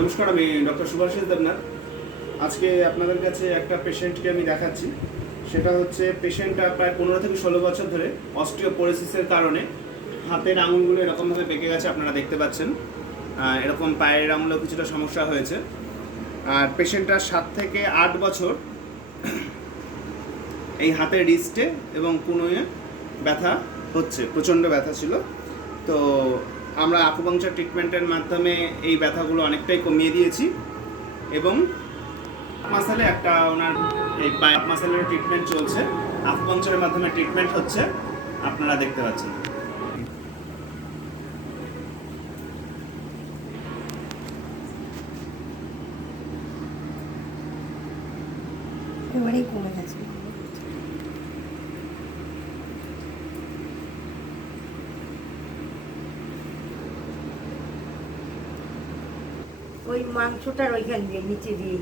নমস্কার, আমি ডক্টর সুভাষিস দেবনাথ। আজকে আপনাদের কাছে একটা পেশেন্টকে আমি দেখাচ্ছি। সেটা হচ্ছে পেশেন্টটা প্রায় 15 থেকে 16 বছর ধরে অস্টিওপোরোসিসের কারণে হাতের আঙুলগুলো এরকমভাবে বেঁকে গেছে, আপনারা দেখতে পাচ্ছেন। এরকম পায়ের আঙুলেও কিছুটা সমস্যা হয়েছে। আর পেশেন্টটার 7 থেকে 8 বছর এই হাতের রিস্টে এবং কোনোয়ে ব্যথা হচ্ছে, প্রচণ্ড ব্যথা ছিল। তো আমরা আকুপাংচার ট্রিটমেন্টের মাধ্যমে এই ব্যথাগুলো অনেকটাই কমিয়ে দিয়েছি এবং মাসালে একটা ওনার এই পাইপ মাসালের ট্রিটমেন্ট চলছে, আকুপাংচারের মাধ্যমে ট্রিটমেন্ট হচ্ছে, আপনারা দেখতে পাচ্ছেন। এবারেই কমে গেছে। ওই মাংসটার ওইখান দিয়ে নিচে দিয়ে